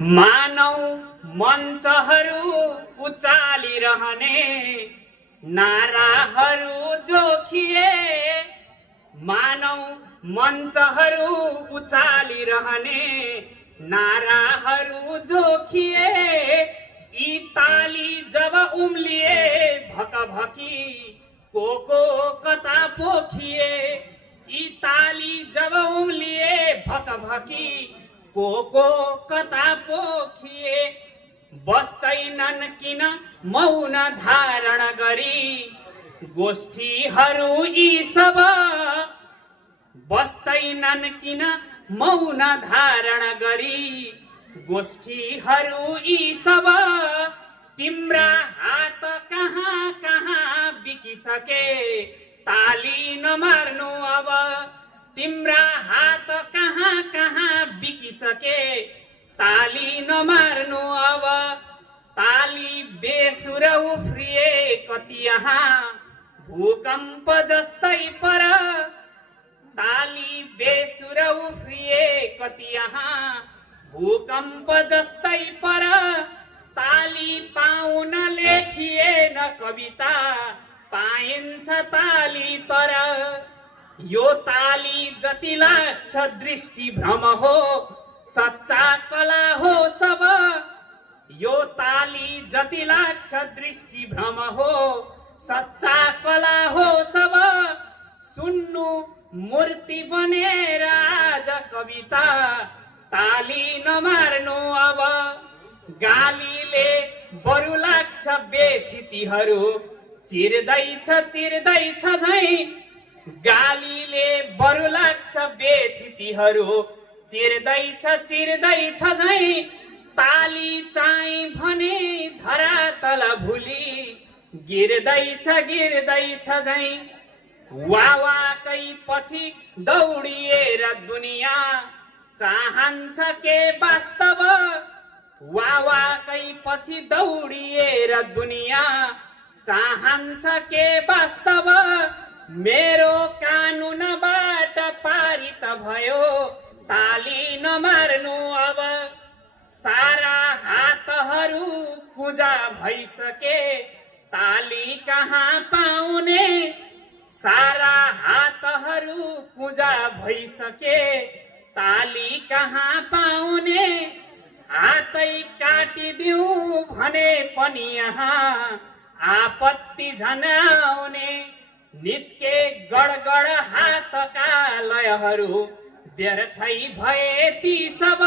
मानव मञ्चहरू उचालिरहने नाराहरू जोखिए, मानव मञ्चहरू उचालिरहने नाराहरू जोखिए, यी ताली जब उम्लिए भकभकी को कता पोखिए, यी ताली जब उम्लिए भकभकी को कता पोखिए, बस्दैनन् किन मौन धारण गरी गोष्ठीहरू यी सब, बस्दैनन् किन मौन धारण गरी गोष्ठीहरू यी सब, तिम्रा हात कहाँ कहाँ बिकिसके ताली नमार्नु अब, तिम्रा हात कहाँ कहाँ बिकिसके ताली नमार्नु अब, ताली बेसुर उफ्रिए कति यहाँ भूकम्प जस्तै पर, ताली बेसुर उफ्रिए कति यहाँ भूकम्प जस्तै पर, ताली पाउन लेखिएन कविता पाइन्छ ताली तर, यो ताली जति लाग्छ दृष्टि भ्रम हो सच्चा कला हो सब, यो ताली जति लाग्छ दृष्टि भ्रम हो सच्चा कला हो सब, सुन्नु मूर्ति बनेर आज कविता ताली नमार्नु अब, गालीले बरु लाग्छ बेथितिहरू चिर्दैछ चिर्दैछ झै, गालीले बरु लाग्छ बेथितिहरू चिर्दैछ चिर्दैछ झै, ताली चाहिँ भने धरातल भुली गिर्दैछ गिर्दैछ झै, वावाकै पछि दौडिएर दुनियाँ चाहन्छ के वास्तव, वावाकै पछि दौडिएर दुनियाँ चाहन्छ के वास्तव, मेरो कानुनबाट पारित भयो ताली नमार्नु अब, सारा हातहरू पूजा भइसके ताली कहाँ पाउने, सारा हातहरू पूजा भइसके ताली कहाँ पाउने, हातै काटिदिउँ भने पनि यहाँ आपत्ति झन् आउने, निस्के गडगड हातका लयहरू व्यर्थै भए ती सब।